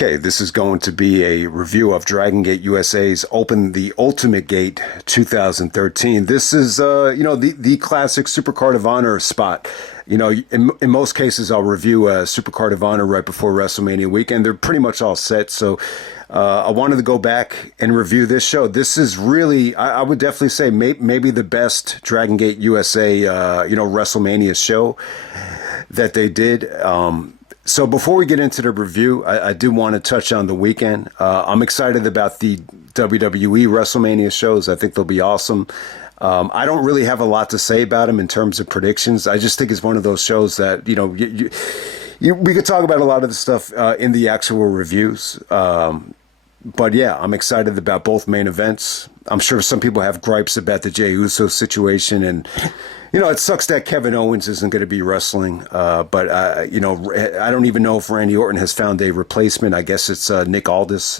Okay, this is going to be a review of Dragon Gate USA's Open the Ultimate Gate 2013. This is, the classic Supercard of Honor spot. In most cases, I'll review a Supercard of Honor right before WrestleMania weekend. They're pretty much all set, so I wanted to go back and review this show. This is really, I would definitely say, maybe the best Dragon Gate USA, WrestleMania show that they did. So before we get into the review, I do want to touch on the weekend. I'm excited about the WWE WrestleMania shows. I think they'll be awesome. I don't really have a lot to say about them in terms of predictions. I just think it's one of those shows that, we could talk about a lot of the stuff in the actual reviews. But yeah, I'm excited about both main events. I'm sure some people have gripes about the Jey Uso situation, and it sucks that Kevin Owens isn't going to be wrestling. But I don't even know if Randy Orton has found a replacement. I guess it's Nick Aldis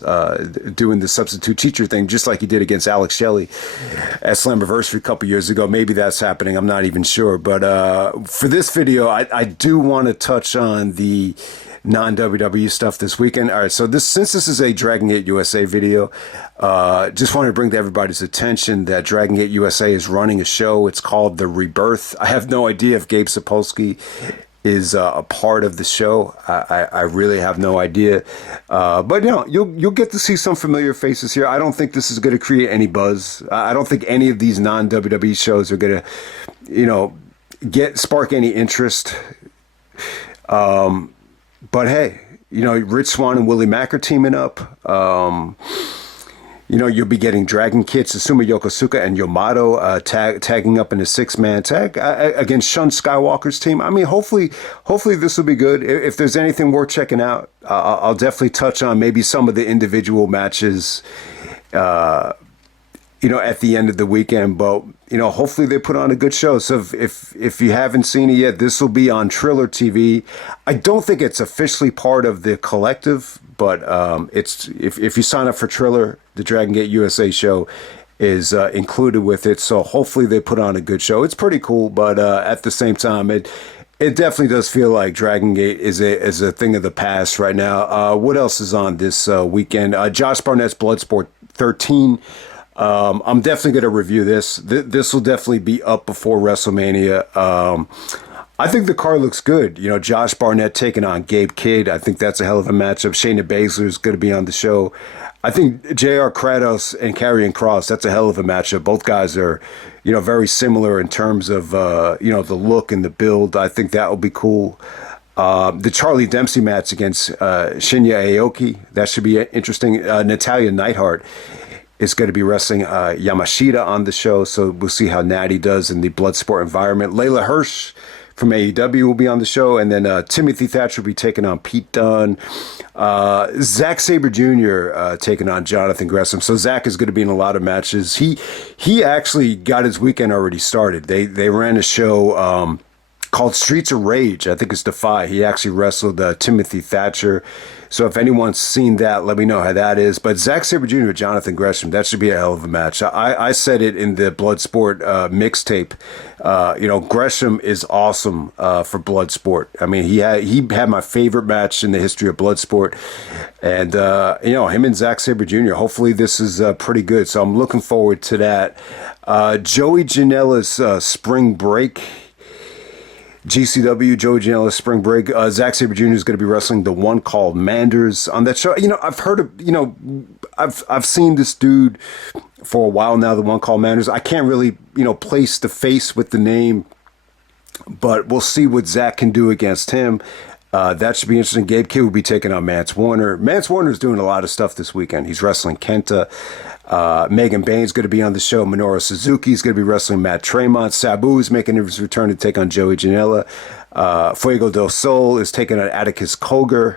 doing the substitute teacher thing, just like he did against Alex Shelley at Slammiversary a couple years ago. Maybe that's happening. I'm not even sure. But for this video, I do want to touch on the non-WWE stuff this weekend. All right, so since this is a Dragon Gate USA video, just wanted to bring to everybody's attention that Dragon Gate USA is running a show. It's called The Rebirth. I have no idea if Gabe Sapolsky is a part of the show. I really have no idea. But you'll get to see some familiar faces here. I don't think this is going to create any buzz. I don't think any of these non-WWE shows are going to, spark any interest. But hey, Rich Swann and Willie Mack are teaming up. You'll be getting Dragon Kid, Susumu Yokosuka, and Yamato tagging up in a 6-man tag against Shun Skywalker's team. I mean, hopefully this will be good. If there's anything worth checking out, I'll definitely touch on maybe some of the individual matches, at the end of the weekend. But, hopefully they put on a good show. So if you haven't seen it yet, this will be on Triller TV. I don't think it's officially part of the collective, but it's if you sign up for Triller, the Dragon Gate USA show is included with it. So hopefully they put on a good show. It's pretty cool, but at the same time, it definitely does feel like Dragon Gate is a thing of the past right now. What else is on this weekend? Josh Barnett's Bloodsport 13. I'm definitely going to review this. This will definitely be up before WrestleMania. I think the card looks good. Josh Barnett taking on Gabe Kidd. I think that's a hell of a matchup. Shayna Baszler is going to be on the show. I think J.R. Kratos and Karrion Kross, that's a hell of a matchup. Both guys are, very similar in terms of, the look and the build. I think that will be cool. The Charlie Dempsey match against Shinya Aoki, that should be interesting. Natalia Neidhart is going to be wrestling Yamashita on the show, so we'll see how Natty does in the Bloodsport environment. Layla Hirsch from AEW will be on the show, and then Timothy Thatcher will be taking on Pete Dunne. Zack Sabre Jr. Taking on Jonathan Gresham. So Zack is going to be in a lot of matches. He actually got his weekend already started. They ran a show called Streets of Rage. I think it's Defy. He actually wrestled Timothy Thatcher. So if anyone's seen that, let me know how that is. But Zack Sabre Jr. Jonathan Gresham, that should be a hell of a match. I said it in the Bloodsport mixtape. Gresham is awesome for Bloodsport. I mean, he had my favorite match in the history of Bloodsport. And, him and Zack Sabre Jr., hopefully this is pretty good. So I'm looking forward to that. Joey Janela's Spring Break. GCW, Joey Janela Spring Break. Zack Sabre Jr. is going to be wrestling the one called Manders on that show. I've heard of, I've seen this dude for a while now, the one called Manders. I can't really, place the face with the name, but we'll see what Zack can do against him. That should be interesting. Gabe Kidd will be taking on Mance Warner. Mance Warner is doing a lot of stuff this weekend. He's wrestling Kenta. Megan Bain's going to be on the show. Minoru Suzuki is going to be wrestling Matt Tremont. Sabu is making his return to take on Joey Janela. Fuego del Sol is taking on Atticus Cogar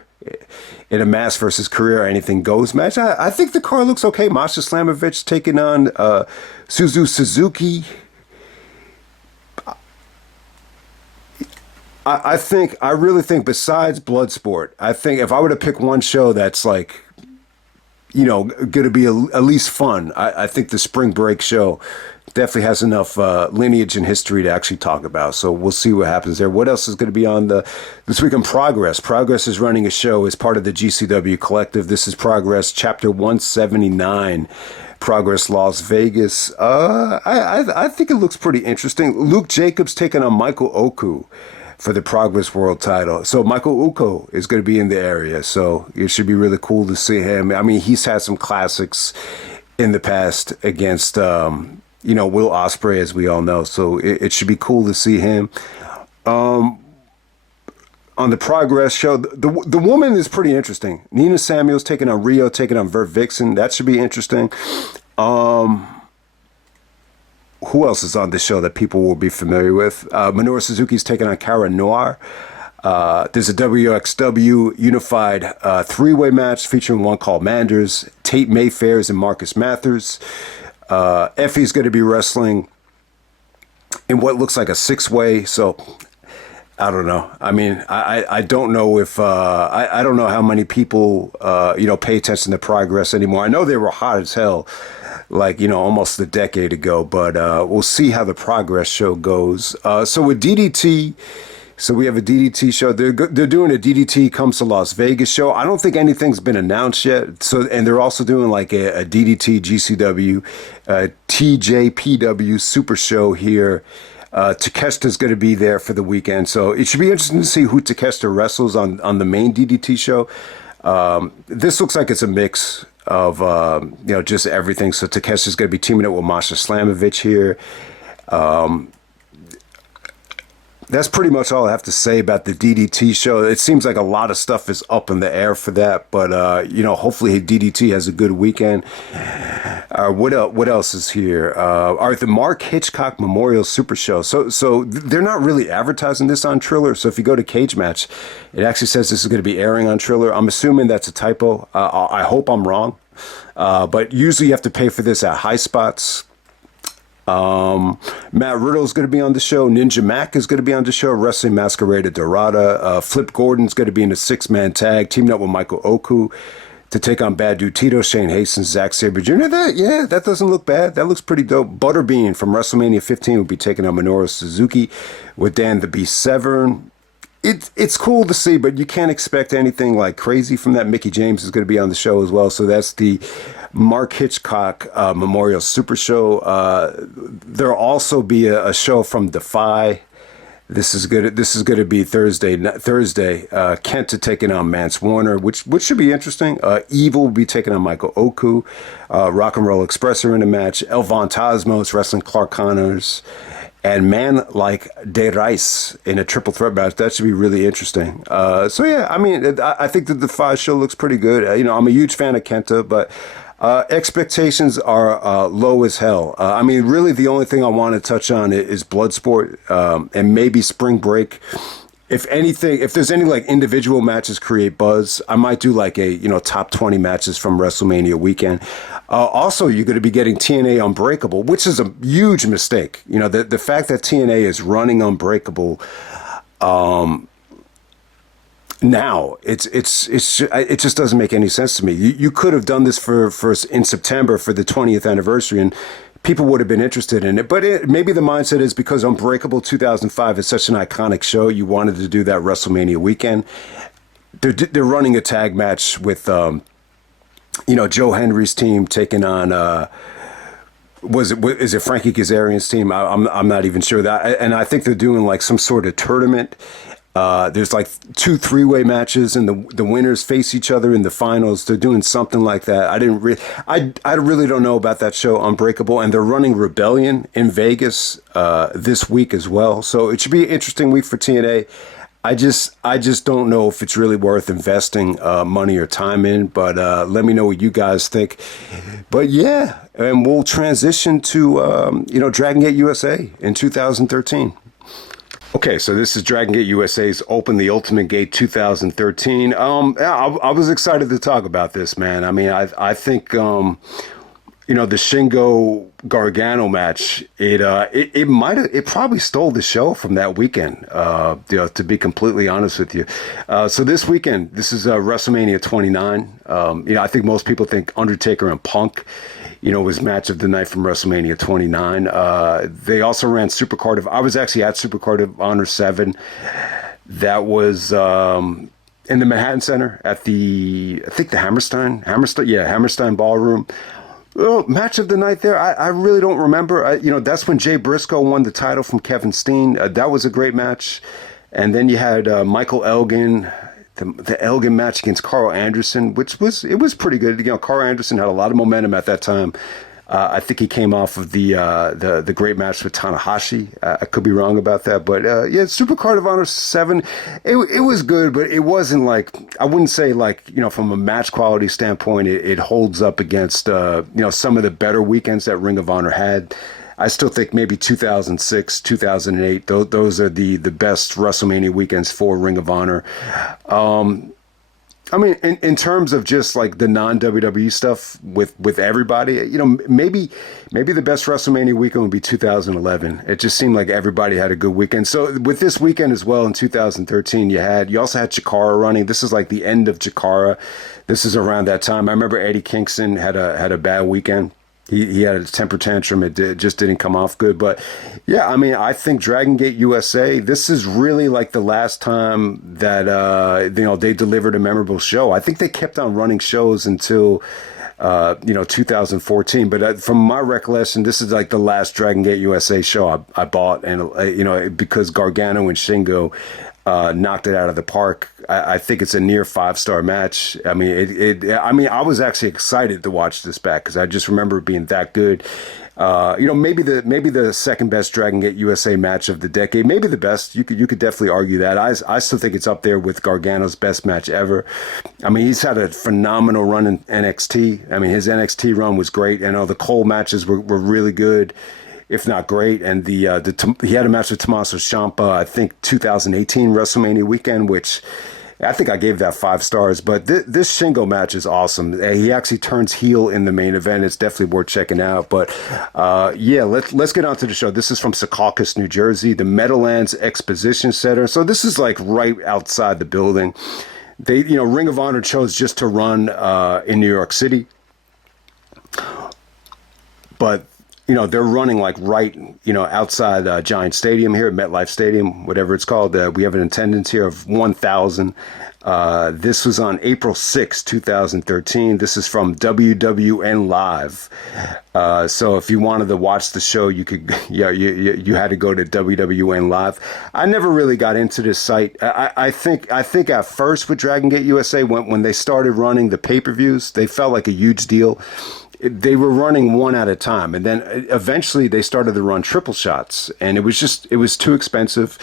in a Mask versus Career Anything Goes match. I think the card looks okay. Masha Slamovich taking on Suzu Suzuki. I really think besides Bloodsport, I think if I were to pick one show that's like, going to be at least fun. I think the spring break show definitely has enough lineage and history to actually talk about. So we'll see what happens there. What else is going to be on this week in Progress? Progress is running a show as part of the GCW collective. This is Progress Chapter 179. Progress Las Vegas. I think it looks pretty interesting. Luke Jacobs taking on Michael Oku for the Progress World title. So Michael Uko is going to be in the area. So it should be really cool to see him. I mean, he's had some classics in the past against, Will Ospreay, as we all know. So it should be cool to see him. On the Progress show, the woman is pretty interesting. Nina Samuels taking on Rio, taking on Vert Vixen. That should be interesting. Who else is on this show that people will be familiar with? Minoru Suzuki's taking on Cara Noir. There's a WXW unified three-way match featuring one called Manders, Tate Mayfairs, and Marcus Mathers. Effie's going to be wrestling in what looks like a six-way, so I don't know. I mean, I don't know if I don't know how many people pay attention to Progress anymore. I know they were hot as hell, like almost a decade ago. But we'll see how the Progress show goes. So with DDT, so we have a DDT show. They're doing a DDT Comes to Las Vegas show. I don't think anything's been announced yet. So and they're also doing like a DDT GCW, TJPW Super Show here. Takeshita's going to be there for the weekend, so it should be interesting to see who Takeshita wrestles on the main DDT show. This looks like it's a mix of just everything. So Takeshita's going to be teaming up with Masha Slamovich here. That's pretty much all I have to say about the DDT show. It seems like a lot of stuff is up in the air for that, but hopefully DDT has a good weekend. What else is here? All right, the Mark Hitchcock Memorial Super Show. So they're not really advertising this on Triller. So if you go to Cage Match, it actually says this is going to be airing on Triller. I'm assuming that's a typo. I hope I'm wrong, but usually you have to pay for this at High Spots. Matt Riddle is going to be on the show. Ninja Mac is going to be on the show. Wrestling Masquerade Dorada. Flip Gordon's going to be in a 6-man tag, teaming up with Michael Oku to take on Bad Dude Tito, Shane Hastings, Zack Sabre Jr. That doesn't look bad. That looks pretty dope. Butterbean from WrestleMania 15 will be taking on Minoru Suzuki with Dan the Beast Severn. It's cool to see, but you can't expect anything like crazy from that. Mickey James is going to be on the show as well. So that's the Mark Hitchcock Memorial Super Show. There'll also be a show from Defy. This is good. This is going to be Thursday. Kenta taking on Mance Warner, which should be interesting. Evil will be taking on Michael Oku. Rock and Roll Express are in the match. El Fantasmos wrestling Clark Connors. And Man Like De Ryze in a triple threat match. That should be really interesting. I think the Defy show looks pretty good. I'm a huge fan of Kenta, but expectations are low as hell. Really the only thing I want to touch on is Bloodsport and maybe Spring Break. If anything, if there's any like individual matches create buzz, I might do like a top 20 matches from WrestleMania weekend. Also, you're going to be getting TNA Unbreakable, which is a huge mistake. The fact that TNA is running Unbreakable now, it just doesn't make any sense to me. You could have done this for in September for the 20th anniversary, and people would have been interested in it. But maybe the mindset is because Unbreakable 2005 is such an iconic show, you wanted to do that WrestleMania weekend. They're running a tag match with Joe Henry's team taking on is it Frankie Kazarian's team? I'm not even sure that, and I think they're doing like some sort of tournament. There's like 2 3-way matches, and the winners face each other in the finals. They're doing something like that. I really don't know about that show, Unbreakable, and they're running Rebellion in Vegas this week as well. So it should be an interesting week for TNA. I just don't know if it's really worth investing money or time in, but let me know what you guys think. But yeah, and we'll transition to Dragon Gate USA in 2013. Okay, so this is Dragon Gate USA's Open the Ultimate Gate 2013. I was excited to talk about this, man. I think the Shingo Gargano match, it probably stole the show from that weekend. To be completely honest with you, so this weekend, this is WrestleMania 29. I think most people think Undertaker and Punk, was match of the night from WrestleMania 29. They also ran Supercard of. I was actually at Supercard of Honor 7. That was in the Manhattan Center at I think the Hammerstein Ballroom. Well, match of the night there, I really don't remember. That's when Jay Briscoe won the title from Kevin Steen. That was a great match. And then you had Michael Elgin, the Elgin match against Carl Anderson, which was pretty good. Carl Anderson had a lot of momentum at that time. I think he came off of the great match with Tanahashi. I could be wrong about that, but Supercard of Honor 7, it was good, but it wasn't like, I wouldn't say like, from a match quality standpoint, it holds up against some of the better weekends that Ring of Honor had. I still think maybe 2006, 2008, those are the best WrestleMania weekends for Ring of Honor. I mean, in terms of just like the non-WWE stuff with everybody, maybe the best WrestleMania weekend would be 2011. It just seemed like everybody had a good weekend. So with this weekend as well in 2013, you also had Chikara running. This is like the end of Chikara. This is around that time. I remember Eddie Kingston had a bad weekend. He had a temper tantrum. It just didn't come off good. But yeah, I mean, I think Dragon Gate USA, this is really like the last time that, they delivered a memorable show. I think they kept on running shows until, 2014. But from my recollection, this is like the last Dragon Gate USA show I bought. And, because Gargano and Shingo knocked it out of the park. I think it's a near 5-star match. I mean, I was actually excited to watch this back because I just remember it being that good. Maybe the second best Dragon Gate USA match of the decade, maybe the best. You could definitely argue that. I still think it's up there with Gargano's best match ever. I mean, he's had a phenomenal run in NXT. I mean, his NXT run was great, and the Cole matches were really good, if not great. And he had a match with Tommaso Ciampa, I think 2018 WrestleMania weekend, which I think I gave that 5 stars. But this Shingo match is awesome. He actually turns heel in the main event. It's definitely worth checking out. But let's get on to the show. This is from Secaucus, New Jersey, the Meadowlands Exposition Center. So this is like right outside the building. They, Ring of Honor chose just to run in New York City, but they're running like right, outside Giant Stadium here at MetLife Stadium, whatever it's called. We have an attendance here of 1,000. This was on April 6, 2013. This is from WWN Live. So if you wanted to watch the show, you could, you had to go to WWN Live. I never really got into this site. I think at first with Dragon Gate USA, when they started running the pay-per-views, they felt like a huge deal. They were running one at a time, and then eventually they started to run triple shots, and it was too expensive,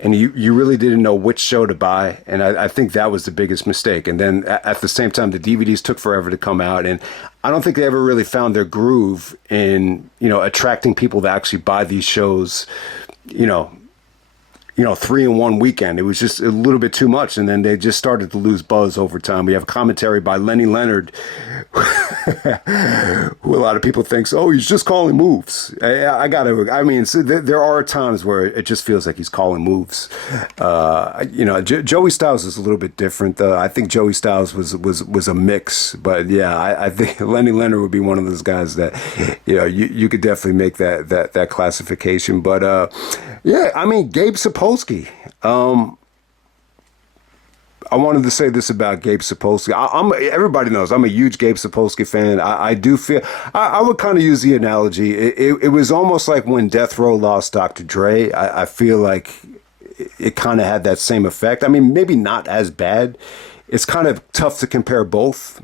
and you really didn't know which show to buy, and I think that was the biggest mistake. And then at the same time, the DVDs took forever to come out, and I don't think they ever really found their groove in attracting people to actually buy these shows, 3 in one weekend. It was just a little bit too much, and then they just started to lose buzz over time. We have commentary by Lenny Leonard, who a lot of people think, oh, he's just calling moves. There are times where it just feels like he's calling moves. Joey Styles is a little bit different. I think Joey Styles was a mix, but yeah, I think Lenny Leonard would be one of those guys that, you could definitely make that classification. But Gabe Sapolsky. I wanted to say this about Gabe Sapolsky. Everybody knows I'm a huge Gabe Sapolsky fan. I do feel I would kind of use the analogy. It was almost like when Death Row lost Dr. Dre. I feel like it kind of had that same effect. I mean, maybe not as bad. It's kind of tough to compare both,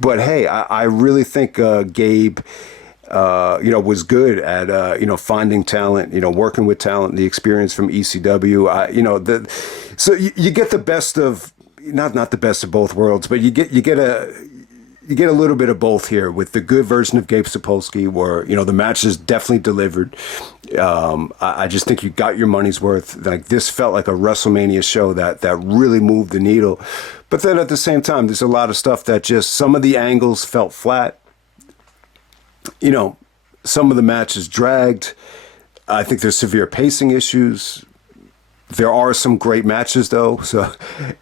but hey, I really think Gabe, was good at, finding talent, working with talent, the experience from ECW, so you get the best of, not the best of both worlds, but you get you get a little bit of both here with the good version of Gabe Sapolsky, where the match is definitely delivered. I just think you got your money's worth. Like, this felt like a WrestleMania show that really moved the needle. But then at the same time, there's a lot of stuff that just, some of the angles felt flat. Some of the matches dragged. I think there's severe pacing issues. There are some great matches, though. So,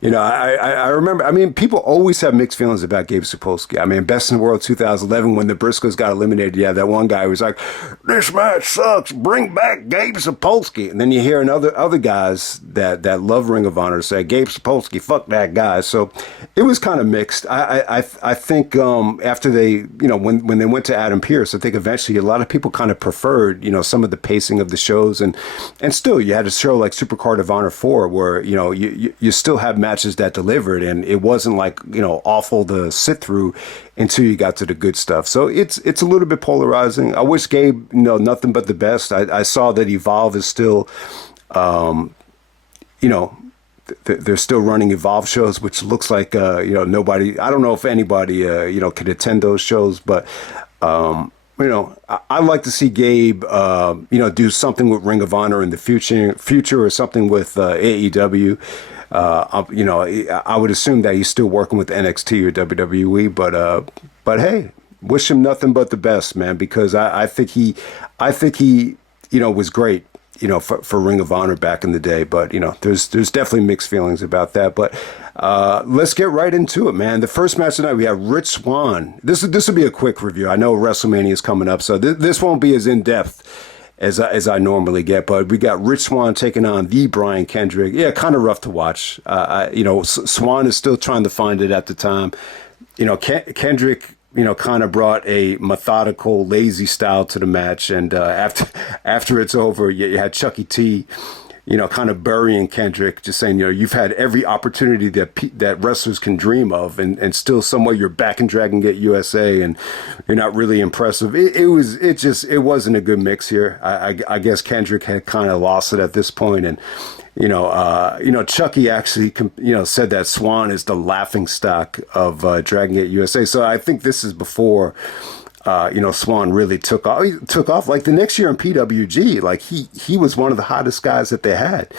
I remember, people always have mixed feelings about Gabe Sapolsky. Best in the World 2011, when the Briscoes got eliminated, that one guy who was like, this match sucks, bring back Gabe Sapolsky. And then you hear other guys that love Ring of Honor say, Gabe Sapolsky, fuck that guy. So it was kind of mixed. I think after they, when they went to Adam Pearce, I think eventually a lot of people kind of preferred, some of the pacing of the shows. And still, you had a show like Supercard of Honor 4 where you still have matches that delivered, and it wasn't like awful to sit through until you got to the good stuff. So it's a little bit polarizing. I wish Gabe nothing but the best. I saw that Evolve is still they're still running Evolve shows, which looks like nobody, I don't know if anybody could attend those shows, but I'd like to see Gabe, do something with Ring of Honor in the future or something with AEW. I would assume that he's still working with NXT or WWE, but hey, wish him nothing but the best, man, because I think he was great, for Ring of Honor back in the day. But there's definitely mixed feelings about that. But let's get right into it, man. The first match tonight, we have Rich Swann. This will be a quick review. I know WrestleMania is coming up, so this won't be as in depth as I normally get. But we got Rich Swann taking on the Brian Kendrick. Yeah, kind of rough to watch. Swann is still trying to find it at the time. Kendrick, kind of brought a methodical, lazy style to the match. And after it's over, you had Chucky T, kind of burying Kendrick, just saying, you've had every opportunity that wrestlers can dream of, and still somewhere you're back in Dragon Gate USA, and you're not really impressive. It wasn't a good mix here. I guess Kendrick had kind of lost it at this point, and Chucky actually, said that Swann is the laughing stock of Dragon Gate USA. So I think this is before, Swann really took off. He took off like the next year in PWG. Like he was one of the hottest guys that they had,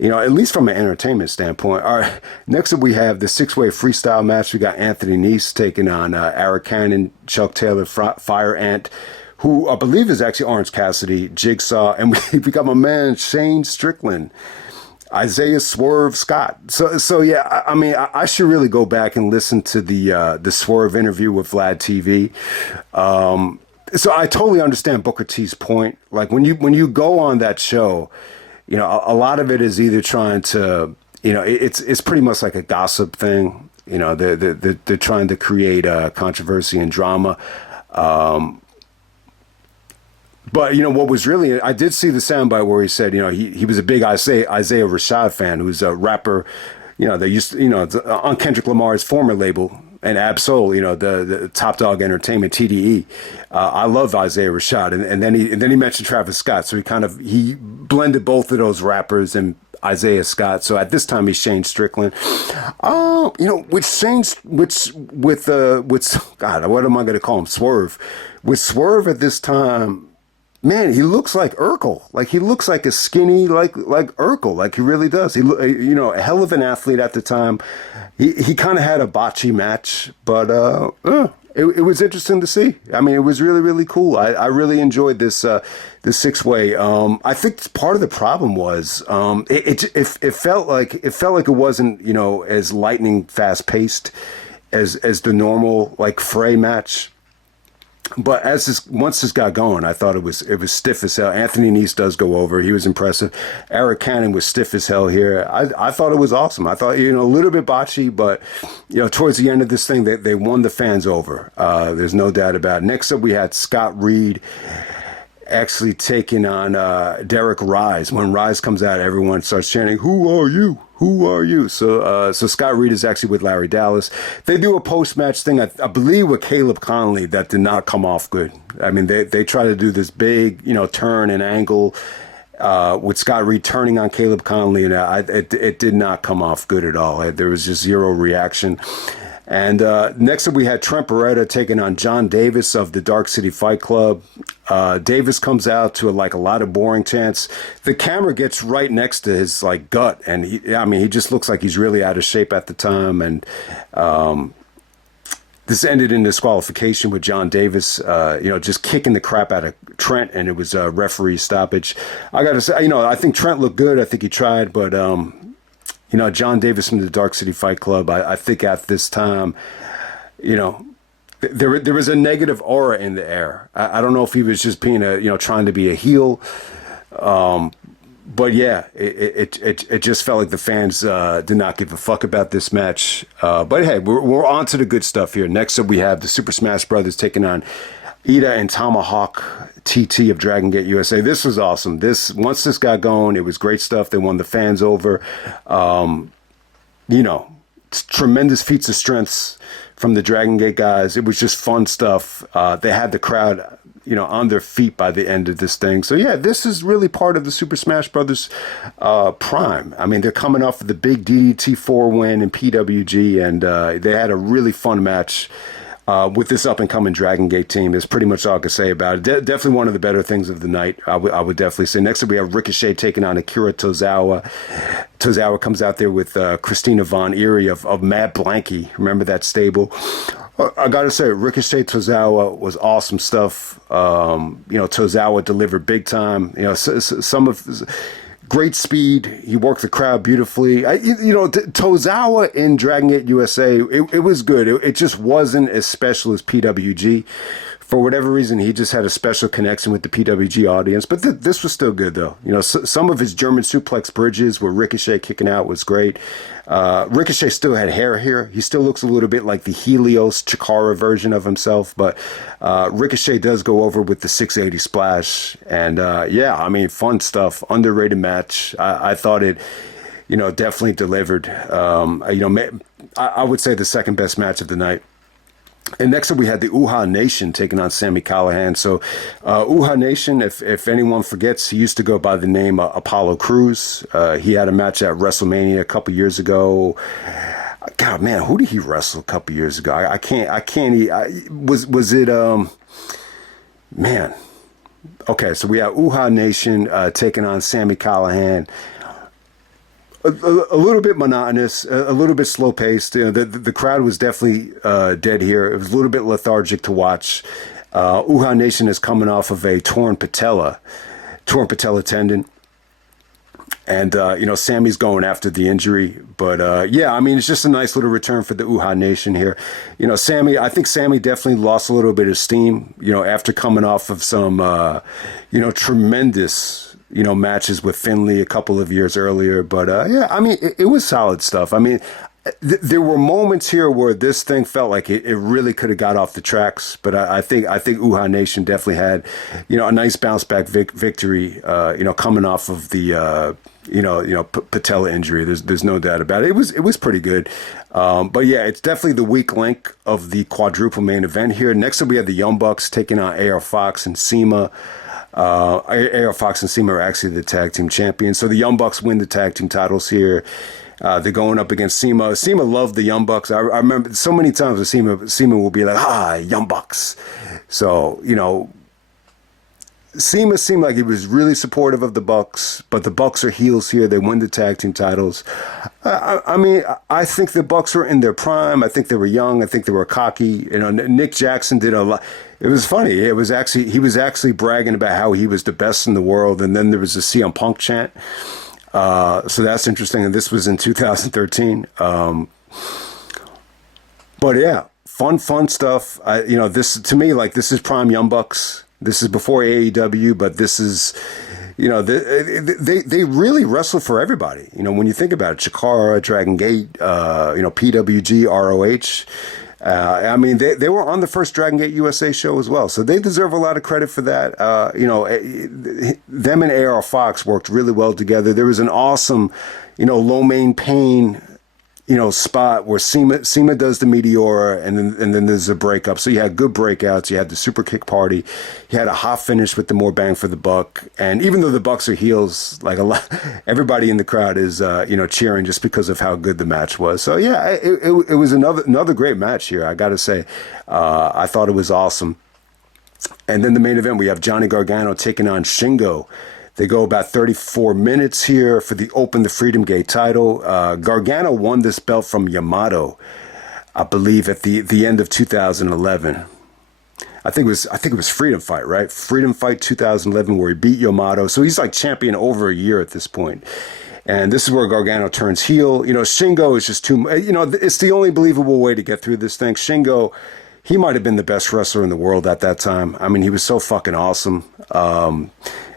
at least from an entertainment standpoint. All right, next up we have the 6-way freestyle match. We got Anthony Nese taking on Arik Cannon, Chuck Taylor, Fire Ant, who I believe is actually Orange Cassidy, Jigsaw, and we got my man Shane Strickland, Isaiah Swerve Scott. So yeah, I should really go back and listen to the Swerve interview with Vlad TV. So I totally understand Booker T's point. Like when you go on that show, a lot of it is either trying to, it's pretty much like a gossip thing. They're trying to create controversy and drama. But, what was really, I did see the soundbite where he said, he was a big Isaiah Rashad fan, who's a rapper, they used to, on Kendrick Lamar's former label, and Absol, the Top Dog Entertainment, TDE. I love Isaiah Rashad. And then he mentioned Travis Scott. So he blended both of those rappers and Isaiah Scott. So at this time he's Shane Strickland. God, what am I going to call him? Swerve. With Swerve at this time, man, he looks like Urkel. Like he looks like a skinny, like Urkel. Like he really does. He, a hell of an athlete at the time. He kind of had a botchy match, but it was interesting to see. It was really, really cool. I really enjoyed this 6-way. I think part of the problem was it felt like it wasn't as lightning fast paced as the normal like fray match. But once this got going, I thought it was stiff as hell. Anthony Nese does go over. He was impressive. Arik Cannon was stiff as hell here. I thought it was awesome. I thought, a little bit botchy, but, towards the end of this thing, they won the fans over. There's no doubt about it. Next up, we had Scott Reed actually taking on Derek Ryze. When Ryze comes out, everyone starts chanting, "Who are you? Who are you?" So Scott Reed is actually with Larry Dallas. They do a post-match thing, I believe, with Caleb Conley that did not come off good. They try to do this big, turn and angle with Scott Reed turning on Caleb Conley, and it did not come off good at all. There was just zero reaction. And next up, we had Trent Baretta taking on John Davis of the Dark City Fight Club. Davis comes out to like a lot of boring chants. The camera gets right next to his like gut, and he just looks like he's really out of shape at the time. And this ended in disqualification with John Davis, just kicking the crap out of Trent, and it was a referee stoppage. I got to say, I think Trent looked good. I think he tried, but John Davis from the Dark City Fight Club, I think at this time, there was a negative aura in the air. I don't know if he was just being trying to be a heel. But yeah, it just felt like the fans did not give a fuck about this match. But hey, we're on to the good stuff here. Next up, we have the Super Smash Brothers taking on EITA and Tomahawk TT of Dragon Gate USA. This was awesome. Once this got going, it was great stuff. They won the fans over. Tremendous feats of strengths from the Dragon Gate guys. It was just fun stuff. They had the crowd, on their feet by the end of this thing. So yeah, this is really part of the Super Smash Brothers prime. I mean, they're coming off of the big DDT4 win in PWG, and they had a really fun match with this up-and-coming Dragon Gate team. Is pretty much all I can say about it. Definitely one of the better things of the night, I would definitely say. Next up, we have Ricochet taking on Akira Tozawa. Tozawa comes out there with Christina Von Eerie of Mad Blanky. Remember that stable? I got to say, Ricochet Tozawa was awesome stuff. Tozawa delivered big time. Some of his great speed. He worked the crowd beautifully. Tozawa in Dragon Gate USA, it was good. It just wasn't as special as PWG. For whatever reason, he just had a special connection with the PWG audience. But this was still good, though. Some of his German suplex bridges where Ricochet kicking out was great. Ricochet still had hair here. He still looks a little bit like the Helios Chikara version of himself. But Ricochet does go over with the 680 splash. And fun stuff. Underrated match. I thought it, definitely delivered. I would say the second best match of the night. And next up, we had the UHAA Nation taking on Sami Callihan. So, UHAA Nation, if anyone forgets, he used to go by the name Apollo Crews. He had a match at WrestleMania a couple years ago. God, man, who did he wrestle a couple years ago? Was it, man. Okay, so we have UHAA Nation taking on Sami Callihan. A little bit monotonous, a little bit slow paced. The crowd was definitely dead here. It was a little bit lethargic to watch. UHAA Nation is coming off of a torn patella tendon. And, Sami's going after the injury. But, it's just a nice little return for the UHAA Nation here. I think Sami definitely lost a little bit of steam, after coming off of some, tremendous matches with Finlay a couple of years earlier. But it was solid stuff. There were moments here where this thing felt like it really could have got off the tracks. But I think UHAA Nation definitely had, a nice bounce back victory, coming off of the, patella injury. There's no doubt about it. It was pretty good. But yeah, it's definitely the weak link of the quadruple main event here. Next up, we had the Young Bucks taking on AR Fox and CIMA. AR Fox and CIMA are actually the tag team champions. So the Young Bucks win the tag team titles here. They're going up against CIMA. CIMA loved the Young Bucks. I remember so many times with CIMA will be like, Young Bucks. So, CIMA seemed like he was really supportive of the Bucks, but the Bucks are heels here. They win the tag team titles. I think the Bucks were in their prime. I think they were young. I think they were cocky. Nick Jackson did a lot. It was funny. He was actually bragging about how he was the best in the world, and then there was a CM Punk chant. So that's interesting. And this was in 2013. But yeah, fun stuff. This to me, this is prime Young Bucks. This is before AEW, but this is, they really wrestle for everybody. When you think about it, Chikara, Dragon Gate, PWG, ROH. They were on the first Dragon Gate USA show as well, so they deserve a lot of credit for that. Them and AR Fox worked really well together. There was an awesome, Lo Mein Pain, spot where CIMA does the Meteora, and then there's a breakup. So you had good breakouts. You had the super kick party. You had a hot finish with the more bang for the buck. And even though the Bucks are heels, like a lot, everybody in the crowd is cheering just because of how good the match was. So yeah, it was another great match here. I got to say, I thought it was awesome. And then the main event, we have Johnny Gargano taking on Shingo. They go about 34 minutes here for the Open the Freedom Gate title. Gargano won this belt from Yamato, I believe, at the end of 2011. I think it was Freedom Fight, right? Freedom Fight 2011, where he beat Yamato. So he's like champion over a year at this point. And this is where Gargano turns heel. Shingo is just too. It's the only believable way to get through this thing. Shingo, he might have been the best wrestler in the world at that time. I mean, he was so fucking awesome.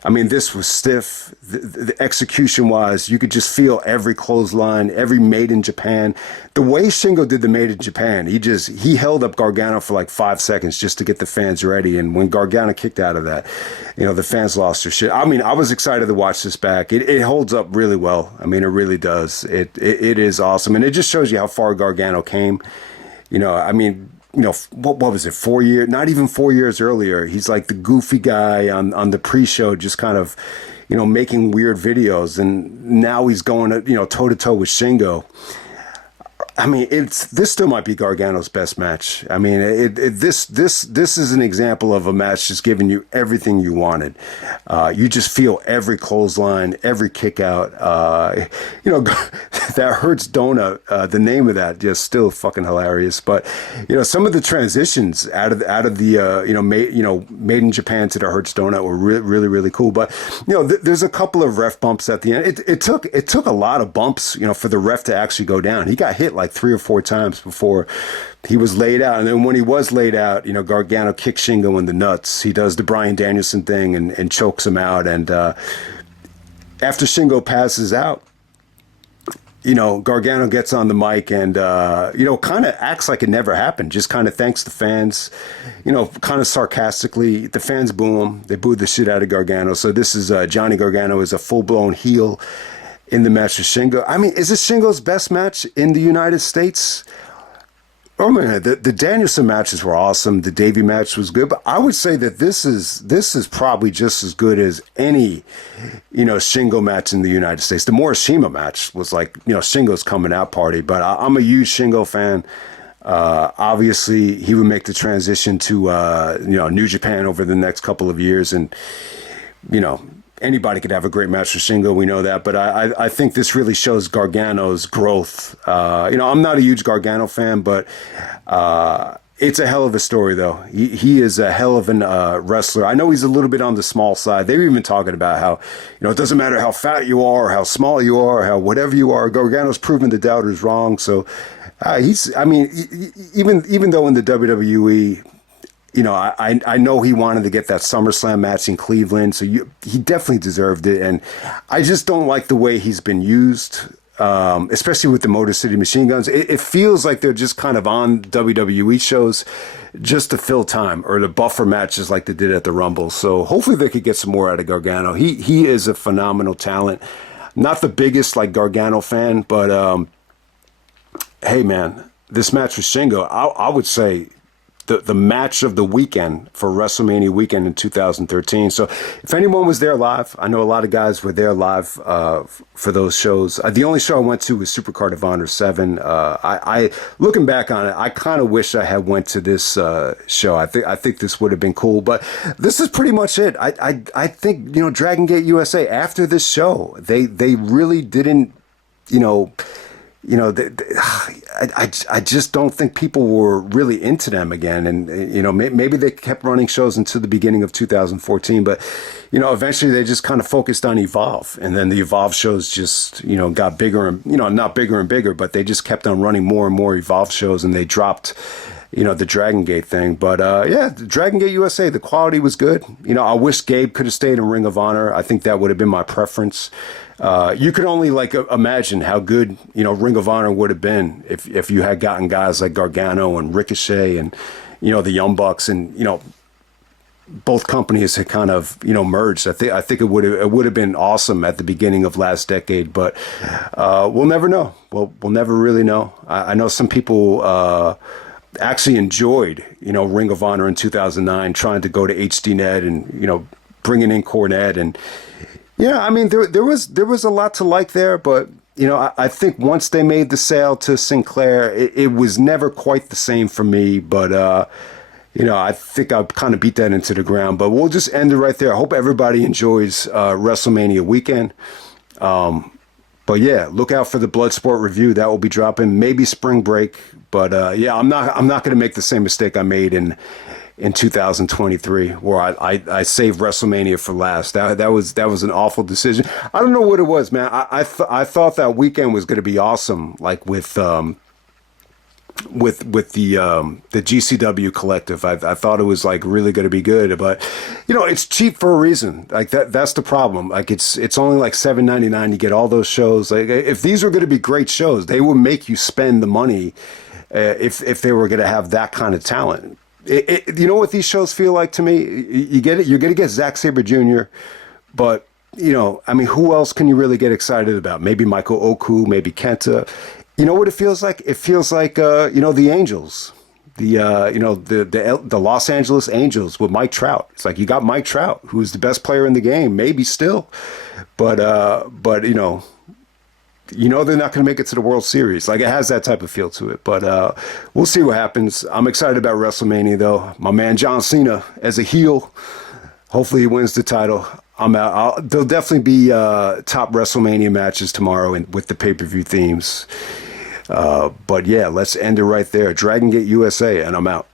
This was stiff. The execution-wise, you could just feel every clothesline, every Made in Japan. The way Shingo did the Made in Japan, he held up Gargano for like 5 seconds just to get the fans ready. And when Gargano kicked out of that, the fans lost their shit. I mean, I was excited to watch this back. It holds up really well. I mean, it really does. It is awesome. And it just shows you how far Gargano came. What was it, 4 years? Not even 4 years earlier. He's like the goofy guy on the pre-show, just kind of, making weird videos. And now he's going toe-to-toe with Shingo. I mean, this still might be Gargano's best match. I mean, this is an example of a match just giving you everything you wanted. You just feel every clothesline, every kick out. That Hurts Donut. The name of that just still fucking hilarious. But some of the transitions out of the Made in Japan to the Hurts Donut were really really cool. But there's a couple of ref bumps at the end. It took a lot of bumps for the ref to actually go down. He got hit like 3 or 4 times before he was laid out. And then when he was laid out, Gargano kicks Shingo in the nuts. He does the Bryan Danielson thing and chokes him out. And after Shingo passes out, Gargano gets on the mic and, kind of acts like it never happened. Just kind of thanks the fans, kind of sarcastically. The fans boo him. They booed the shit out of Gargano. So this is Johnny Gargano is a full-blown heel in the match with Shingo. I mean, is this Shingo's best match in the United States? Oh man, the Danielson matches were awesome. The Davey match was good, but I would say that this is probably just as good as any, Shingo match in the United States. The Morishima match was like, Shingo's coming out party, but I'm a huge Shingo fan. Obviously, he would make the transition to, New Japan over the next couple of years, and, anybody could have a great match with Shingo. We know that, but I think this really shows Gargano's growth. I'm not a huge Gargano fan, but it's a hell of a story, though. He is a hell of a wrestler. I know he's a little bit on the small side. They were even talking about how, it doesn't matter how fat you are, or how small you are, or how whatever you are. Gargano's proven the doubters wrong. So even though in the WWE, I know he wanted to get that SummerSlam match in Cleveland, so he definitely deserved it. And I just don't like the way he's been used, especially with the Motor City Machine Guns. It feels like they're just kind of on WWE shows just to fill time or to buffer matches like they did at the Rumble. So hopefully they could get some more out of Gargano. He is a phenomenal talent. Not the biggest like Gargano fan, but hey man, this match with Shingo, I would say the match of the weekend for WrestleMania weekend in 2013. So if anyone was there live, I know a lot of guys were there live for those shows. The only show I went to was Supercard of Honor 7. I looking back on it, I kind of wish I had went to this show. I think this would have been cool, but this is pretty much it. I think Dragon Gate USA, after this show, they really didn't I just don't think people were really into them again. And, maybe they kept running shows until the beginning of 2014, but, eventually they just kind of focused on Evolve. And then the Evolve shows just, got bigger and, not bigger and bigger, but they just kept on running more and more Evolve shows, and they dropped, the Dragon Gate thing. But, the Dragon Gate USA, the quality was good. I wish Gabe could have stayed in Ring of Honor. I think that would have been my preference. You could only imagine how good, Ring of Honor would have been if you had gotten guys like Gargano and Ricochet and, the Young Bucks and, both companies had kind of merged. I think it would have been awesome at the beginning of last decade, but we'll never know. We'll never really know. I know some people actually enjoyed Ring of Honor in 2009, trying to go to HDNet and bringing in Cornette, and I mean there was a lot to like there, but I think once they made the sale to Sinclair, it was never quite the same for me, but. I think I've kind of beat that into the ground, but we'll just end it right there. I hope everybody enjoys WrestleMania weekend. But yeah, look out for the Bloodsport review. That will be dropping maybe spring break. But I'm not going to make the same mistake I made in 2023, where I saved WrestleMania for last. That was an awful decision. I don't know what it was, man. I thought that weekend was going to be awesome, like with the GCW collective. I thought it was like really going to be good, but it's cheap for a reason. Like that's the problem. Like it's only like $7.99. You get all those shows. Like if these were going to be great shows, they would make you spend the money if they were going to have that kind of talent. You know what these shows feel like to me? You get it. You're going to get Zack Sabre Jr., but I mean, who else can you really get excited about? Maybe Michael Oku, maybe Kenta. You know what it feels like? It feels like the Angels, the Los Angeles Angels with Mike Trout. It's like you got Mike Trout, who's the best player in the game, maybe still, but they're not going to make it to the World Series. Like it has that type of feel to it. But we'll see what happens. I'm excited about WrestleMania though. My man John Cena as a heel. Hopefully he wins the title. I'm out. There'll definitely be top WrestleMania matches tomorrow with the pay-per-view themes. But yeah, let's end it right there. Dragon Gate USA, and I'm out.